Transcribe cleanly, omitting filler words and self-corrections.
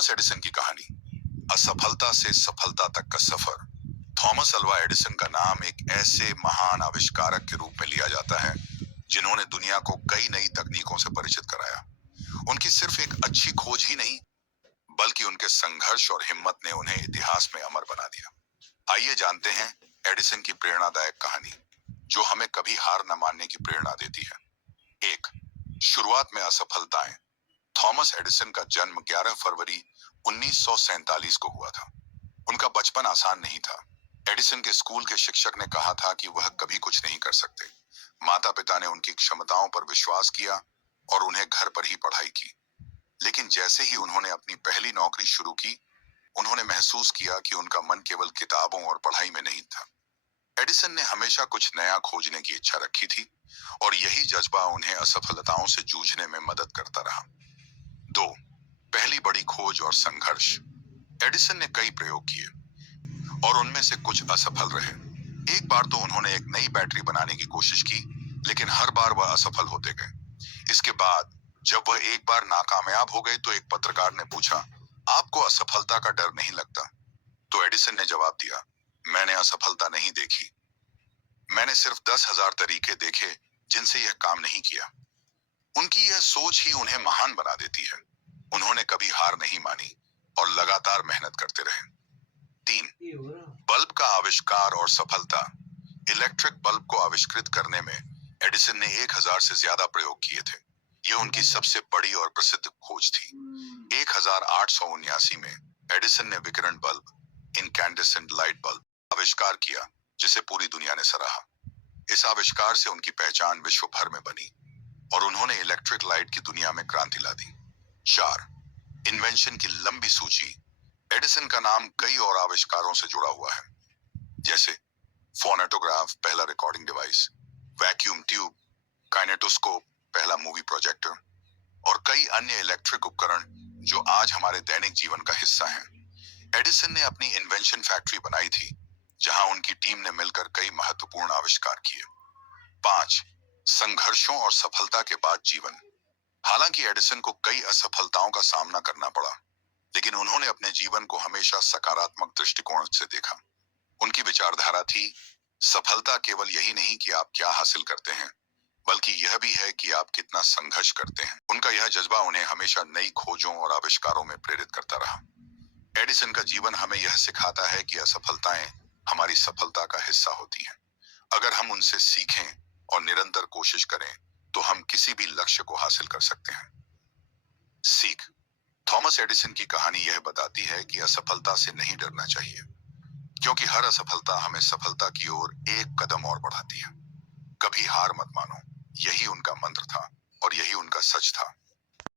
Thomas Edison की कहानी, असफलता से सफलता तक का सफर। थॉमस अल्वा एडिसन का नाम एक ऐसे महान आविष्कारक के रूप में लिया जाता है जिन्होंने दुनिया को कई नई तकनीकों से परिचित कराया। उनकी सिर्फ एक अच्छी खोज ही नहीं, बल्कि उनके संघर्ष और हिम्मत ने उन्हें इतिहास में अमर बना दिया। आइए जानते हैं एडिसन की प्रेरणादायक कहानी, जो हमें कभी हार न मानने की प्रेरणा देती है। एक, शुरुआत में असफलताएं। थॉमस एडिसन का जन्म 11 फरवरी 1947 को हुआ था। उनका बचपन आसान नहीं था। एडिसन के स्कूल के शिक्षक ने कहा था कि वह कभी कुछ नहीं कर सकते। माता पिता ने उनकी क्षमताओं पर विश्वास किया और उन्हें घर पर ही पढ़ाई की। लेकिन जैसे ही उन्होंने अपनी पहली नौकरी शुरू की, उन्होंने महसूस किया कि उनका मन केवल किताबों और पढ़ाई में नहीं था। एडिसन ने हमेशा कुछ नया खोजने की इच्छा रखी थी और यही जज्बा उन्हें असफलताओं से जूझने में मदद करता रहा। 2, पहली बड़ी खोज और संघर्ष। एडिसन ने कई प्रयोग किए और उनमें से कुछ असफल रहे। एक बार तो उन्होंने एक नई बैटरी बनाने की कोशिश की, लेकिन हर बार वह असफल होते गए। इसके बाद जब वह एक बार नाकामयाब हो गए तो एक पत्रकार ने पूछा, आपको असफलता का डर नहीं लगता? तो एडिसन ने जवाब दिया, मैंने असफलता नहीं देखी, मैंने सिर्फ 10,000 तरीके देखे जिनसे यह काम नहीं किया। उनकी यह सोच ही उन्हें महान बना देती है। उन्होंने कभी हार नहीं मानी और लगातार मेहनत करते रहे। 3, बल्ब का आविष्कार और सफलता। इलेक्ट्रिक बल्ब को आविष्कृत करने में एडिसन ने 1000 से ज्यादा प्रयोग किए थे। यह उनकी सबसे बड़ी और प्रसिद्ध खोज थी। 1879 में एडिसन ने विकिरण बल्ब, इनकैंडेसेंट लाइट बल्ब, आविष्कार किया, जिसे पूरी दुनिया ने सराहा। इस आविष्कार से उनकी पहचान विश्व भर में बनी और उन्होंने इलेक्ट्रिक लाइट की दुनिया में क्रांति ला दी। 4, इन्वेंशन की लंबी सूची। एडिसन का नाम कई और आविष्कारों से जुड़ा हुआ है, जैसे फोनेटोग्राफ, पहला recording device, vacuum tube, kinetoscope, पहला मूवी प्रोजेक्टर, और कई अन्य इलेक्ट्रिक उपकरण जो आज हमारे दैनिक जीवन का हिस्सा हैं। एडिसन ने अपनी इन्वेंशन फैक्ट्री बनाई थी, जहां उनकी टीम ने मिलकर कई महत्वपूर्ण आविष्कार किए। 5, संघर्षों और सफलता के बाद जीवन। हालांकि एडिसन को कई असफलताओं का सामना करना पड़ा, लेकिन उन्होंने अपने जीवन को हमेशा सकारात्मक दृष्टिकोण से देखा। उनकी विचारधारा थी, सफलता केवल यही नहीं कि आप क्या हासिल करते हैं, बल्कि यह भी है कि आप कितना संघर्ष करते हैं। उनका यह जज्बा उन्हें हमेशा नई खोजों और आविष्कारों में प्रेरित करता रहा। एडिसन का जीवन हमें यह सिखाता है कि असफलताएं हमारी सफलता का हिस्सा होती हैं। अगर हम उनसे सीखें और निरंतर कोशिश करें, तो हम किसी भी लक्ष्य को हासिल कर सकते हैं। सीख। थॉमस एडिसन की कहानी यह बताती है कि असफलता से नहीं डरना चाहिए, क्योंकि हर असफलता हमें सफलता की ओर एक कदम और बढ़ाती है। कभी हार मत मानो, यही उनका मंत्र था और यही उनका सच था।